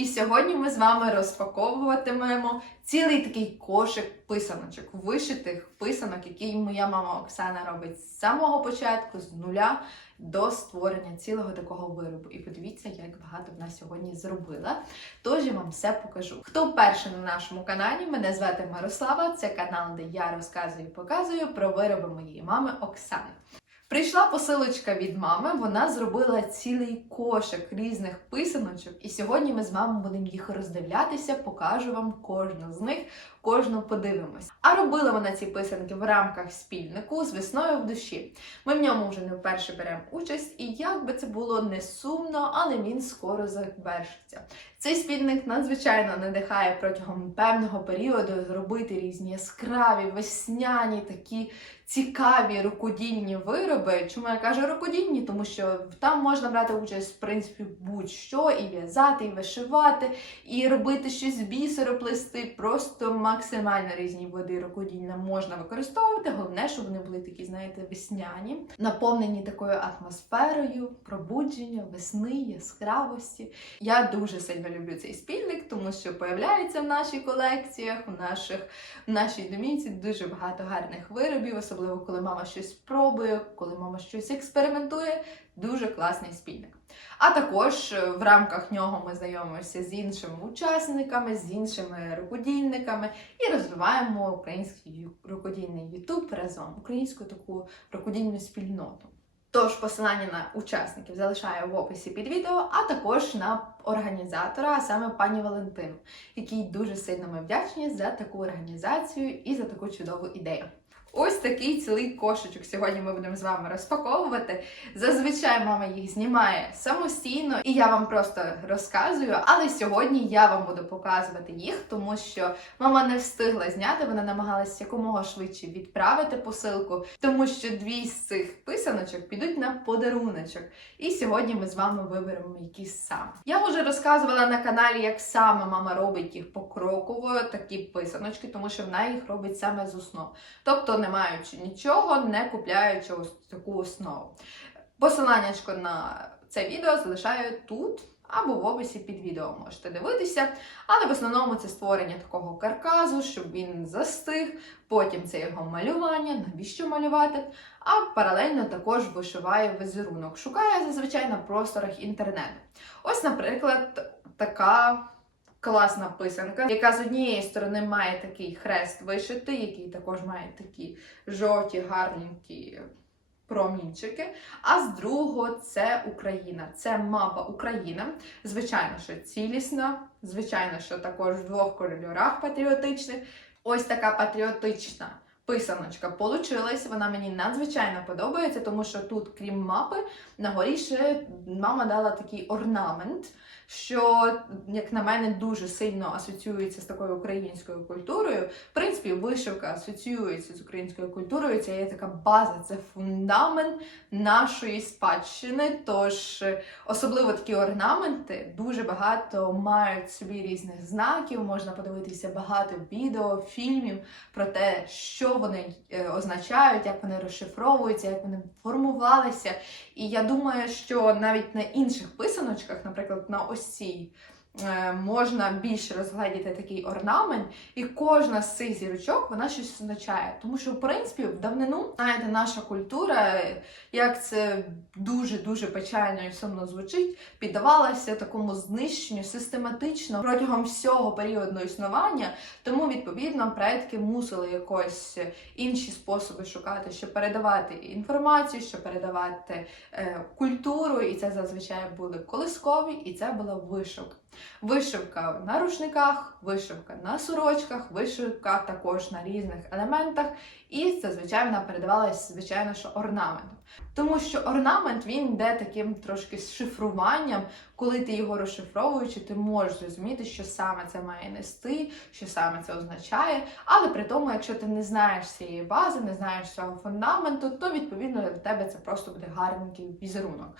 І сьогодні ми з вами розпаковуватимемо цілий такий кошик писаночок, вишитих писанок, який моя мама Оксана робить з самого початку, з нуля до створення цілого такого виробу. І подивіться, як багато вона сьогодні зробила. Тож я вам все покажу. Хто вперше на нашому каналі, мене звати Мирослава. Це канал, де я розказую і показую про вироби моєї мами Оксани. Прийшла посилочка від мами, вона зробила цілий кошик різних писаночок, і сьогодні ми з вами будемо їх роздивлятися, покажу вам кожну з них, кожну подивимось. А робила вона ці писанки в рамках спільнику з весною в душі. Ми в ньому вже не вперше беремо участь, і як би це було не сумно, але він скоро завершиться. Цей спільник надзвичайно надихає протягом певного періоду зробити різні яскраві, весняні такі цікаві рукодільні вироби. Чому я кажу рукодільні? Тому що там можна брати участь в принципі будь-що, і в'язати, і вишивати, і робити щось з плести. Просто максимально різні види рукодільна можна використовувати. Головне, щоб вони були такі, знаєте, весняні, наповнені такою атмосферою, пробудження, весни, яскравості. Я дуже сильно люблю цей спільник, тому що появляється в наших колекціях, в наших в нашій домівці дуже багато гарних виробів, особливо коли мама щось пробує, коли мама щось експериментує. Дуже класний спільник. А також е, в рамках нього ми знайомимося з іншими учасниками, з іншими рукодільниками і розвиваємо український рукодільний Ютуб разом, українську таку рукодільну спільноту. Тож посилання на учасників залишаю в описі під відео, а також на організатора, а саме пані Валентину, якій дуже сильно ми вдячні за таку організацію і за таку чудову ідею. Ось такий цілий кошечок сьогодні ми будемо з вами розпаковувати. Зазвичай мама їх знімає самостійно, і я вам просто розказую. Але сьогодні я вам буду показувати їх, тому що мама не встигла зняти, вона намагалася якомога швидше відправити посилку, тому що дві з цих писаночок підуть на подаруночок. І сьогодні ми з вами виберемо які саме. Я вже розказувала на каналі, як саме мама робить їх покроково, такі писаночки, тому що вона їх робить саме з основ. Тобто, не маючи нічого, не купляючи ось таку основу. Посиланнячко на це відео залишаю тут. Або в описі під відео можете дивитися, але в основному це створення такого карказу, щоб він застиг, потім це його малювання, навіщо малювати, а паралельно також вишиває візерунок. Шукає зазвичай на просторах інтернету. Ось, наприклад, така класна писанка, яка з однієї сторони має такий хрест вишитий, який також має такі жовті, гарненькі промінчики. А з другого це Україна, це мапа України. Звичайно, що цілісна, звичайно, що також в двох кольорах патріотичних. Ось така патріотична. Писаночка получилась, вона мені надзвичайно подобається, тому що тут, крім мапи, на ще мама дала такий орнамент, що, як на мене, дуже сильно асоціюється з такою українською культурою. В принципі, вишивка асоціюється з українською культурою. Це є така база, це фундамент нашої спадщини. Тож, особливо такі орнаменти дуже багато мають собі різних знаків. Можна подивитися багато відео, фільмів про те, що вони е, означають, як вони розшифровуються, як вони формувалися. І я думаю, що навіть на інших писаночках, наприклад, на ось можна більше розгледіти такий орнамент, і кожна з цих зірочок вона щось означає. Тому що, в принципі, в давнину, знаєте, наша культура, як це дуже-дуже печально і сумно звучить, піддавалася такому знищенню систематично протягом всього періоду існування. Тому, відповідно, предки мусили якось інші способи шукати, щоб передавати інформацію, щоб передавати е, культуру, і це зазвичай були колискові, і це була вишивка. Вишивка на рушниках, вишивка на сорочках, вишивка також на різних елементах, і зазвичай вона передавалася, звичайно, що орнаментом. Тому що орнамент він йде таким трошки з шифруванням, коли ти його розшифровуючи, ти можеш зрозуміти, що саме це має нести, що саме це означає. Але при тому, якщо ти не знаєш цієї бази, не знаєш цього фундаменту, то відповідно для тебе це просто буде гарненький візерунок.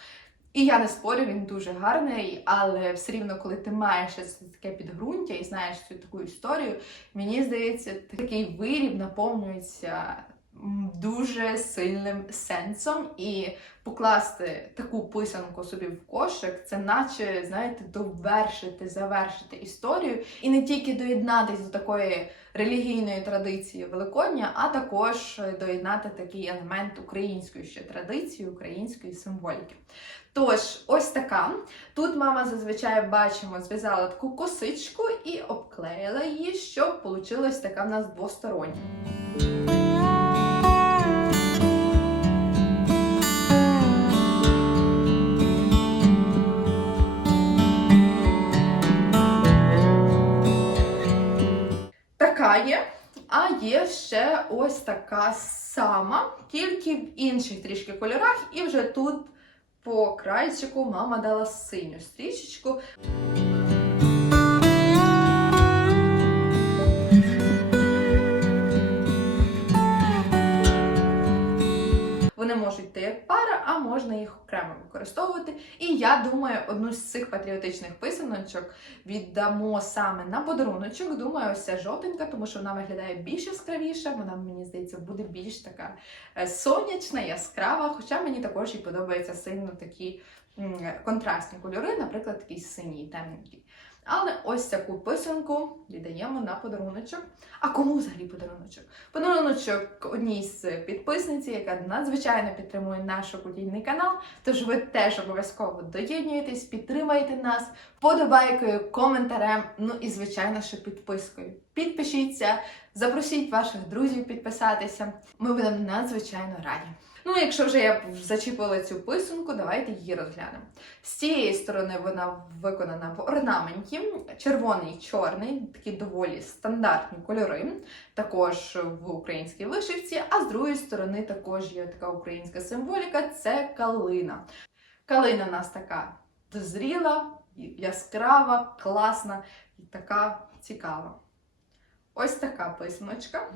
І я не спорю, він дуже гарний, але все рівно, коли ти маєш таке підґрунтя і знаєш цю таку історію, мені здається, такий виріб наповнюється дуже сильним сенсом. І покласти таку писанку собі в кошик, це наче, знаєте, довершити, завершити історію і не тільки доєднатись до такої релігійної традиції Великодня, а також доєднати такий елемент української ще традиції, української символіки. Тож, ось така. Тут мама зазвичай бачимо, зв'язала таку косичку і обклеїла її, щоб вийшла така в нас двостороння. Така є. А є ще ось така сама, тільки в інших трішки кольорах, і вже тут по крайчику мама дала синю стрічечку. Вони можуть йти як пара, а можна їх окремо використовувати. І я думаю, одну з цих патріотичних писаночок віддамо саме на подаруночок. Думаю, ось ця жовтенька, тому що вона виглядає більш яскравіша. Вона, мені здається, буде більш така е, сонячна, яскрава. Хоча мені також і подобаються сильно такі контрастні кольори, наприклад, такий синій, темненький. Але ось таку писанку віддаємо на подаруночок. А кому взагалі подаруночок? Подаруночок одній з підписниці, яка надзвичайно підтримує наш окультійний канал. Тож ви теж обов'язково доєднуєтесь, підтримайте нас подобайкою, коментарем, ну і звичайно, що підпискою. Підпишіться, запросіть ваших друзів підписатися. Ми будемо надзвичайно раді. Ну, якщо вже я зачіпила цю писанку, давайте її розглянемо. З цієї сторони вона виконана в орнаменті, червоний, чорний, такі доволі стандартні кольори, також в українській вишивці. А з другої сторони також є така українська символіка це калина. Калина у нас така дозріла, яскрава, класна і така цікава. Ось така писаночка.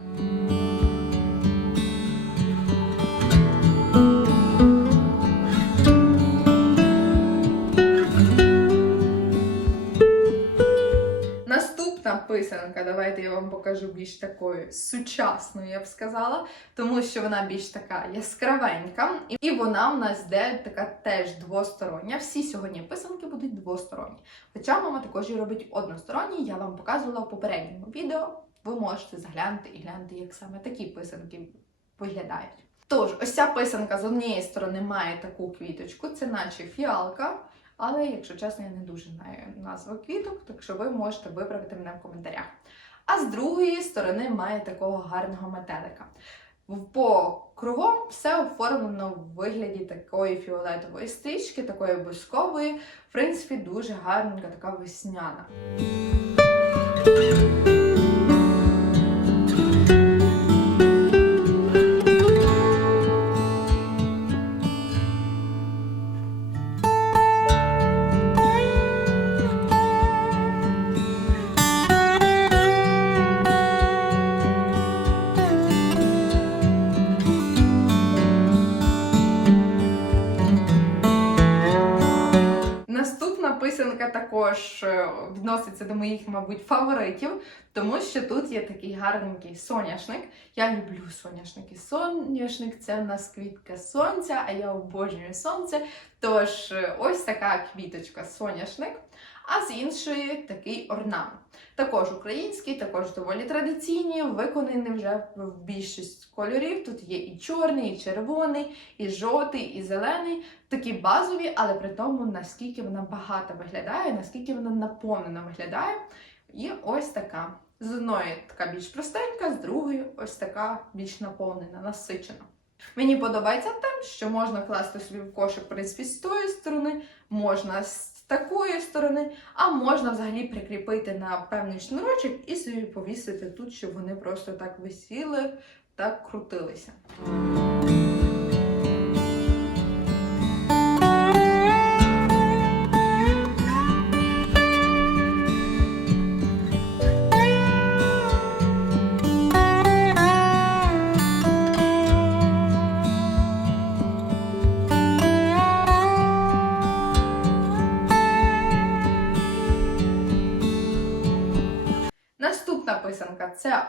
Писанка, давайте я вам покажу більш такою сучасною, я б сказала, тому що вона більш така яскравенька, і вона в нас йде така теж двостороння. Всі сьогодні писанки будуть двосторонні. Хоча мама також і робить односторонні, я вам показувала в попередньому відео. Ви можете заглянути і глянути, як саме такі писанки виглядають. Тож, ось ця писанка з однієї сторони має таку квіточку, це наче фіалка. Але, якщо чесно, я не дуже знаю назви квіток, так що ви можете виправити мене в коментарях. А з другої сторони має такого гарного метелика. По кругом все оформлено в вигляді такої фіолетової стрічки, такої бускової. В принципі, дуже гарненька, така весняна. Також е, відноситься до моїх, мабуть, фаворитів, тому що тут є такий гарненький соняшник. Я люблю соняшники. Соняшник це в нас квітка сонця, а я обожнюю сонце. Тож е, ось така квіточка соняшник. А з іншої такий орнамент. Також український, також доволі традиційні, виконані вже в більшість кольорів. Тут є і чорний, і червоний, і жовтий, і зелений. Такі базові, але при тому, наскільки вона багато виглядає, наскільки вона наповнена виглядає. І ось така. З одної така більш простенька, з другої ось така більш наповнена, насичена. Мені подобається тим, що можна класти собі в кошик, в принципі, з тої сторони, можна з такої сторони, а можна взагалі прикріпити на певний шнурочок і собі повісити тут, щоб вони просто так висіли, та крутилися.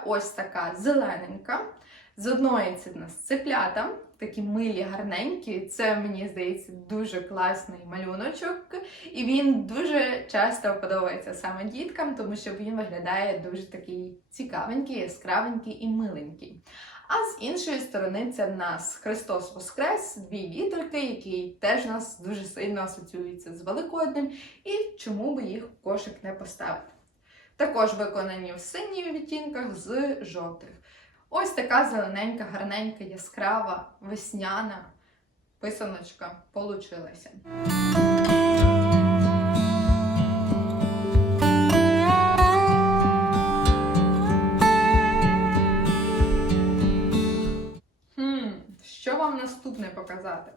Ось така зелененька. З одної це в нас цеплята, такі милі, гарненькі. Це мені здається дуже класний малюночок, і він дуже часто подобається саме діткам, тому що він виглядає дуже такий цікавенький, яскравенький і миленький. А з іншої сторони, це в нас Христос Воскрес, дві літерки, які теж нас дуже сильно асоціюються з Великоднем, і чому би їх кошик не поставити. Також виконані в синіх відтінках з жовтих. Ось така зелененька, гарненька, яскрава, весняна писаночка получилася. Що вам наступне показати?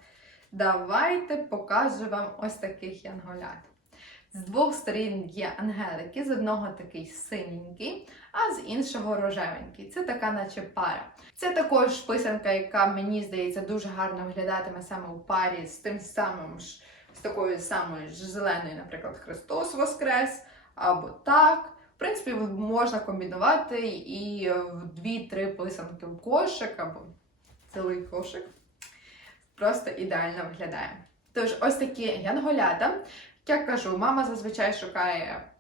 Давайте покажу вам ось таких янголят. З двох сторін є ангелики, з одного такий синенький, а з іншого рожевенький. Це така, наче пара. Це також писанка, яка мені здається дуже гарно виглядатиме саме у парі з тим самим ж, з такою самою ж зеленою, наприклад, Христос Воскрес, або так. В принципі, можна комбінувати і в дві-три писанки в кошик, або цілий кошик. Просто ідеально виглядає. Тож, ось такі янголята. Як кажу, мама зазвичай шукає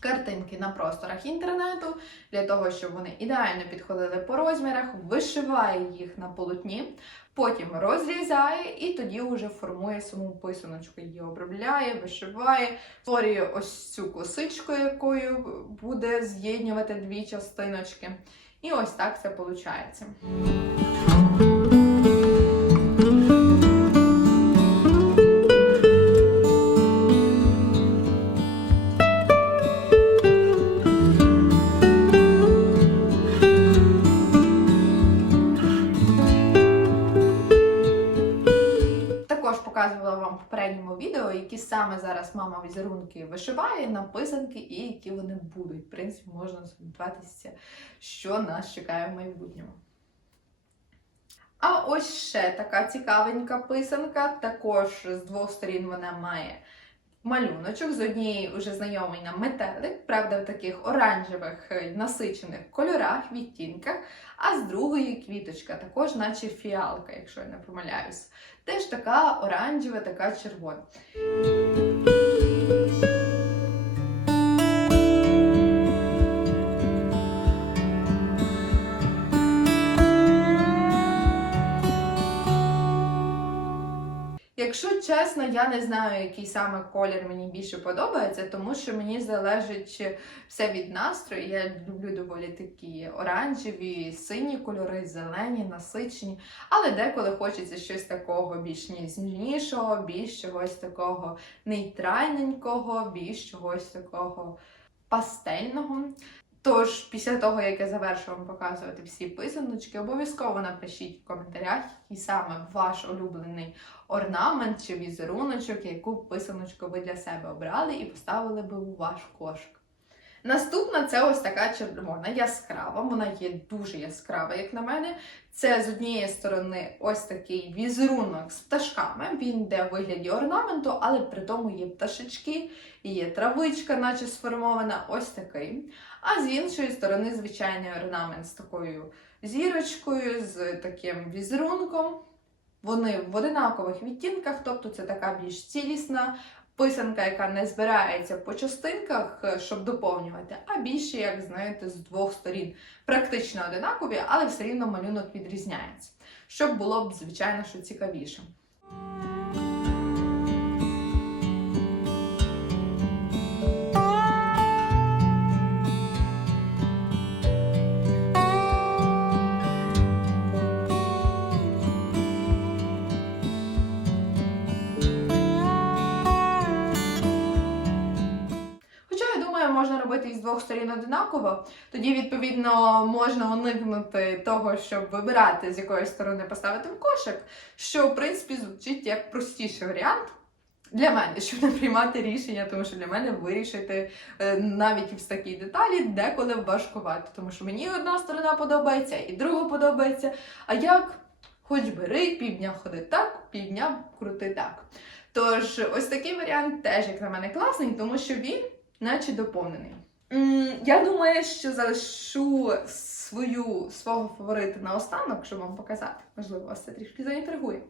картинки на просторах інтернету для того, щоб вони ідеально підходили по розмірах, вишиває їх на полотні, потім розрізає і тоді вже формує саму писаночку. Її обробляє, вишиває, створює ось цю косичку, якою буде з'єднувати дві частиночки. І ось так це виходить. Також показувала вам в попередньому відео, які саме зараз мама візерунки вишиває на писанки і які вони будуть. В принципі, можна сподіватися, що нас чекає в майбутньому. А ось ще така цікавенька писанка. Також з двох сторін вона має малюночок. З однієї вже знайомий нам метелик, правда, в таких оранжевих е, насичених кольорах, відтінках, а з другої квіточка, також, наче фіалка, якщо я не помиляюсь. Теж така оранжева, така червона. Якщо чесно, я не знаю, який саме колір мені більше подобається, тому що мені залежить все від настрою. Я люблю доволі такі оранжеві, сині кольори, зелені, насичені. Але деколи хочеться щось такого більш ніжнішого, більш чогось такого нейтральненького, більш чогось такого пастельного. Тож, після того, як я завершу вам показувати всі писаночки, обов'язково напишіть в коментарях, який саме ваш улюблений орнамент чи візеруночок, яку писаночку ви для себе обрали і поставили би у ваш кошик. Наступна це ось така червона, яскрава. Вона є дуже яскрава, як на мене. Це з однієї сторони ось такий візерунок з пташками. Він йде в вигляді орнаменту, але при тому є пташечки, є травичка, наче сформована, ось такий. А з іншої сторони, звичайний орнамент з такою зірочкою, з таким візерунком. Вони в одинакових відтінках, тобто це така більш цілісна писанка, яка не збирається по частинках, е, щоб доповнювати, а більше, як знаєте, з двох сторін. Практично одинакові, але все рівно малюнок відрізняється. Щоб було б, звичайно, що цікавіше. Двох сторін одинаково, тоді, відповідно, можна уникнути того, щоб вибирати, з якої сторони поставити в кошик, що, в принципі, звучить як простіший варіант. Для мене, щоб не приймати рішення, тому що для мене вирішити е, навіть в такій деталі деколи важкувато, тому що мені одна сторона подобається, і друга подобається. А як хоч бери, півдня ходи так, півдня крути так. Тож, ось такий варіант теж, як на мене, класний, тому що він наче доповнений. Я думаю, що залишу свою свого фаворита на останок, щоб вам показати. Можливо, вас це трішки заінтригує.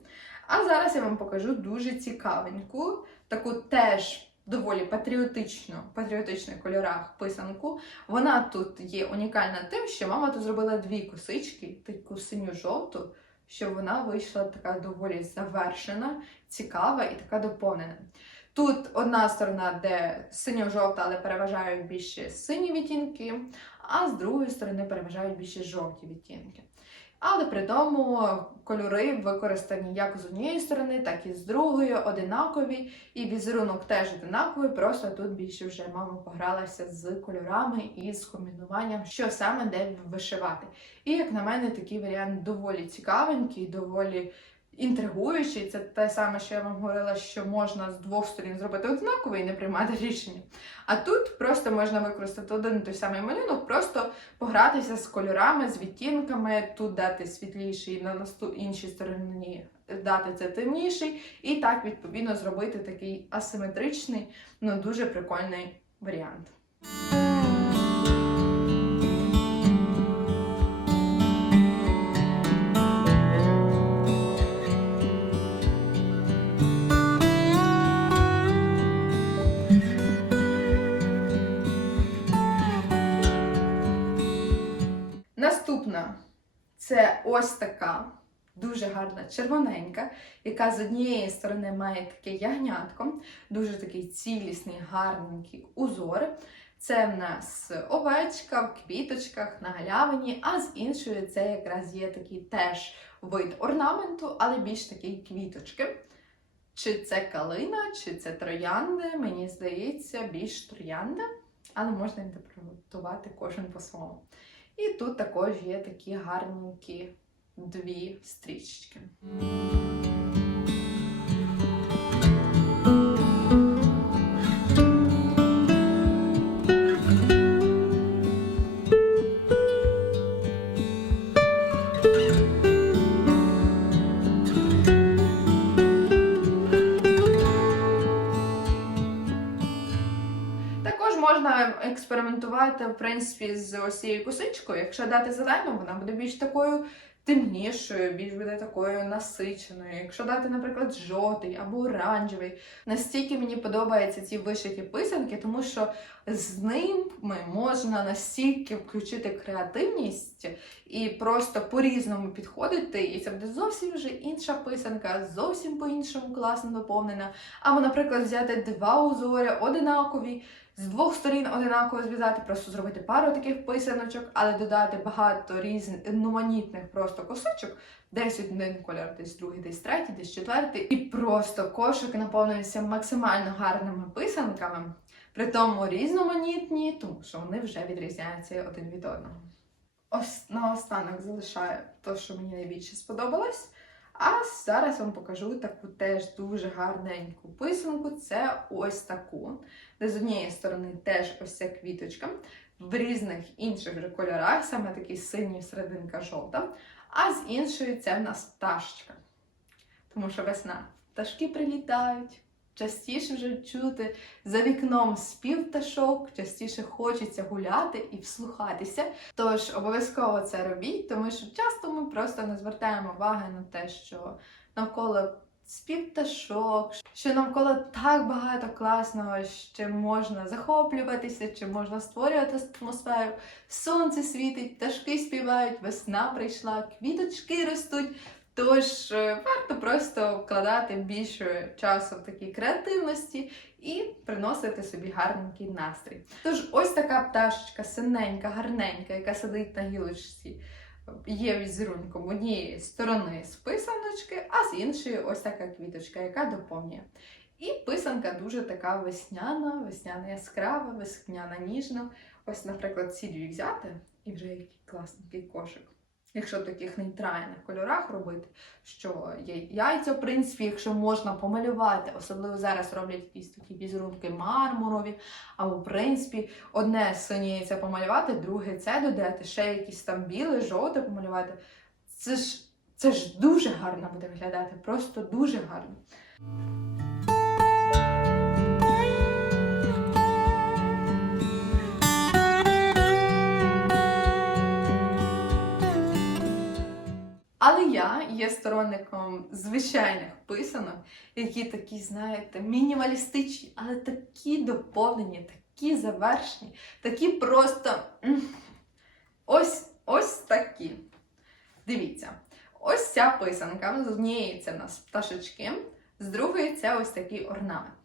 А зараз я вам покажу дуже цікавеньку, таку теж доволі патріотичну, патріотичних кольорах писанку. Вона тут є унікальна тим, що мама тут зробила дві косички, таку синю-жовту, щоб вона вийшла така доволі завершена, цікава і така доповнена. Тут одна сторона, де синьо-жовта, але переважають більше сині відтінки, а з другої сторони переважають більше жовті відтінки. Але при тому кольори використані як з однієї сторони, так і з другої, одинакові. І візерунок теж одинаковий, просто тут більше вже мама погралася з кольорами і з комбінуванням, що саме де вишивати. І, як на мене, такий варіант доволі цікавенький, доволі інтригуючий. Це те саме, що я вам говорила, що можна з двох сторін зробити однаково і не приймати рішення. А тут просто можна використати один і той самий малюнок, просто погратися з кольорами, з відтінками, тут дати світліший, на наступ іншій стороні дати це темніший, і так, відповідно, зробити такий асиметричний, ну дуже прикольний варіант. Це ось така дуже гарна червоненька, яка з однієї сторони має таке ягнятко, дуже такий цілісний, гарненький узор. Це в нас овечка в квіточках на галявині, а з іншої це якраз є такий теж вид орнаменту, але більш такий квіточки. Чи це калина, чи це троянда, мені здається, більш троянда, але можна інтерпретувати кожен по-своєму. І тут також є такі гарненькі дві стрічки. Експериментувати, в принципі, з ось цією косичкою. Якщо дати зелену, вона буде більш такою темнішою, більш буде такою насиченою. Якщо дати, наприклад, жовтий або оранжевий. Настільки мені подобаються ці вишиті писанки, тому що з ними можна настільки включити креативність і просто по-різному підходити. І це буде зовсім вже інша писанка, зовсім по-іншому класно доповнена. Або, наприклад, взяти два узори одинакові з двох сторін одинаково зв'язати, просто зробити пару таких писаночок, але додати багато різноманітних просто косочок. Десь один кольор, десь другий, десь третій, десь четвертий. І просто кошик наповнюється максимально гарними писанками, при тому різноманітні, тому що вони вже відрізняються один від одного. Ось наостанок залишаю те, що мені найбільше сподобалось. А зараз вам покажу таку теж дуже гарненьку писанку. Це ось таку. Де з однієї сторони теж ось ця квіточка, в різних інших кольорах, саме такий синій серединка жовта. А з іншої це в нас пташечка. Тому що весна. Пташки прилітають. Частіше вже чути за вікном спів пташок, частіше хочеться гуляти і вслухатися. Тож обов'язково це робіть, тому що часто ми просто не звертаємо уваги на те, що навколо спів пташок, що навколо так багато класного, що можна захоплюватися, чи можна створювати атмосферу. Сонце світить, пташки співають, весна прийшла, квіточки ростуть. Тож е, варто просто вкладати більше часу в такій креативності і приносити собі гарненький настрій. Тож, ось така пташечка, синенька, гарненька, яка сидить на гілочці, є візерунком однієї сторони з писаночки, а з іншої ось така квіточка, яка доповнює. І писанка дуже така весняна, весняна яскрава, весняна ніжна. Ось, наприклад, ці взяти, і вже який класний кошик. Якщо в таких нейтральних кольорах робити, що є яйця, в принципі, якщо можна помалювати, особливо зараз роблять якісь такі візерунки мармурові, або, в принципі, одне синє яйце помалювати, друге це додати, ще якісь там біле, жовте помалювати. Це ж, Це ж дуже гарно буде виглядати, просто дуже гарно. Але я є сторонником звичайних писанок, які такі, знаєте, мінімалістичні, але такі доповнені, такі завершені, такі просто ось ось такі. Дивіться, ось ця писанка, з однієї це в нас пташечки, з другої це ось такий орнамент.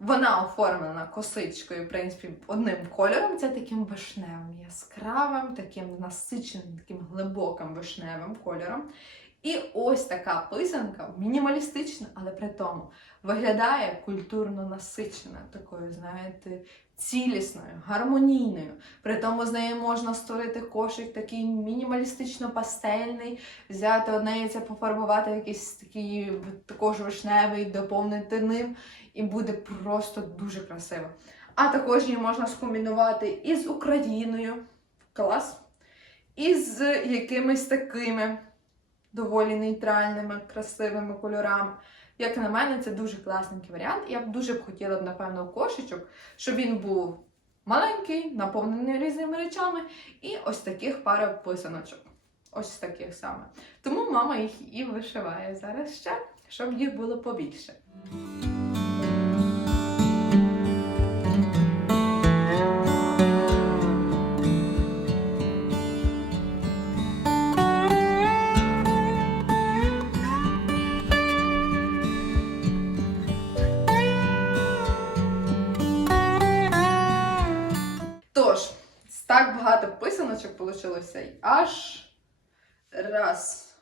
Вона оформлена косичкою, в принципі, одним кольором, це таким вишневим, яскравим, таким насиченим, таким глибоким вишневим кольором. І ось така писанка, мінімалістична, але при тому виглядає культурно насичена, такою, знаєте, цілісною, гармонійною. При тому з нею можна створити кошик такий мінімалістично-пастельний, взяти одне яйце, пофарбувати якийсь такий також вишневий, доповнити ним, і буде просто дуже красиво. А також її можна скомбінувати із Україною, клас, і з якимись такими доволі нейтральними, красивими кольорами. Як на мене, це дуже класненький варіант. Я б дуже б хотіла напевно, кошечок, щоб він був маленький, наповнений різними речами, і ось таких пара писаночок. Ось таких саме. Тому мама їх і вишиває зараз ще, щоб їх було побільше. вийшлося аж. Раз,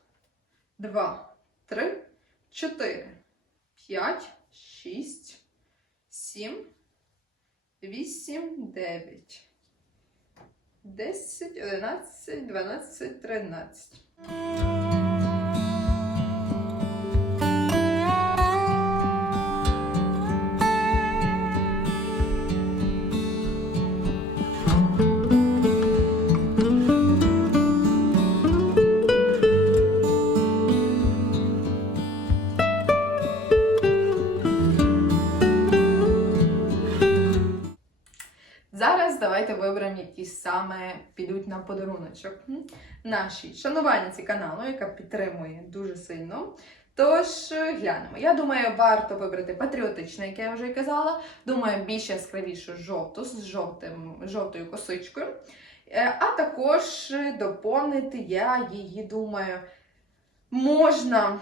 два, три, чотири, п'ять, шість, сім, вісім, дев'ять. 10, 11, 12, 13. Виберемо, які саме підуть на подаруночок нашій шанувальниці каналу, яка підтримує дуже сильно. Тож е, глянемо. Я думаю, варто вибрати патріотичне, яке я вже казала. Думаю, більш яскравішу жовту з жовтим, жовтою косичкою. Е, А також е, доповнити я її думаю, можна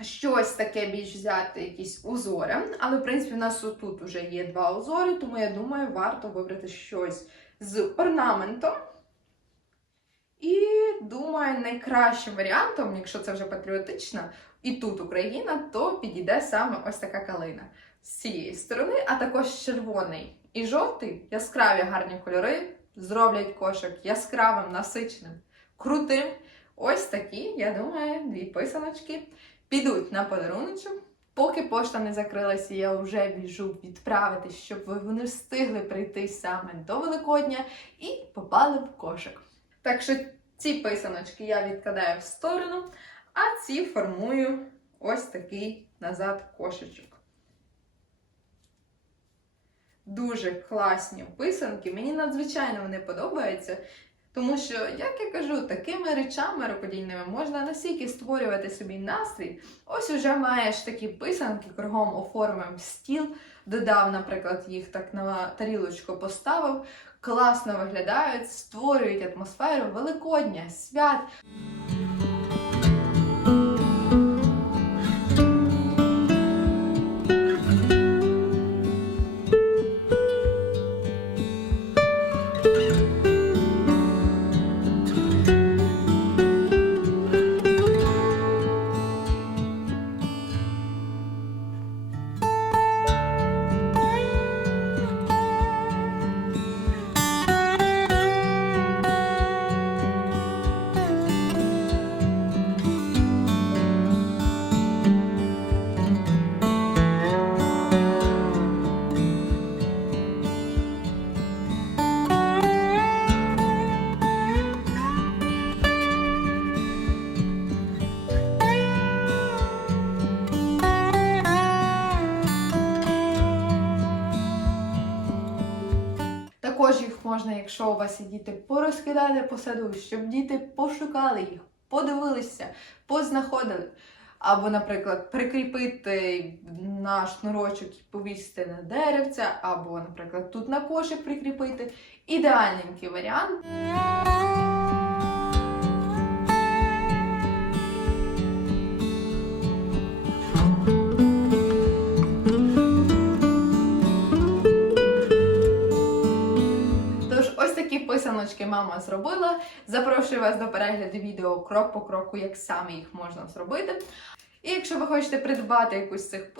щось таке більш взяти, якісь узори. Але, в принципі, у нас тут вже є два узори, тому я думаю, варто вибрати щось з орнаментом. І думаю, найкращим варіантом, якщо це вже патріотична, і тут Україна, то підійде саме ось така калина з цієї сторони, а також червоний і жовтий, яскраві гарні кольори, зроблять кошик яскравим, насиченим, крутим. Ось такі, я думаю, дві писаночки підуть на подаруночок. Поки пошта не закрилася, я вже біжу відправити, щоб ви- вони встигли прийти саме до Великодня і попали в кошик. Так що ці писаночки я відкладаю в сторону, а ці формую ось такий назад кошечок. Дуже класні писанки, мені надзвичайно вони подобаються. Тому що, як я кажу, такими речами рукодільними можна настільки створювати собі настрій. Ось уже маєш такі писанки, кругом оформив стіл, додав, наприклад, їх так на тарілочку поставив. Класно виглядають, створюють атмосферу Великодня, свят. Є діти, порозкидати по саду, щоб діти пошукали їх, подивилися, познаходили. Або, наприклад, прикріпити на шнурочок і повісити на деревце, або, наприклад, тут на кошик прикріпити. Ідеальненький варіант. Мама зробила. Запрошую вас до перегляду відео крок по кроку, як саме їх можна зробити. І якщо ви хочете придбати якусь з цих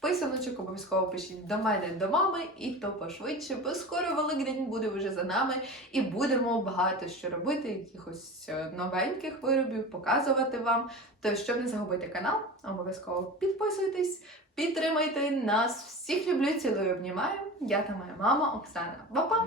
писаночок, обов'язково пишіть до мене до мами, і то пошвидше, бо скоро Великдень буде вже за нами, і будемо багато що робити, якихось е, новеньких виробів, показувати вам. Тож, щоб не загубити канал, обов'язково підписуйтесь, підтримайте нас. Всіх люблю, цілую, обнімаю. Я та моя мама Оксана. Па-па!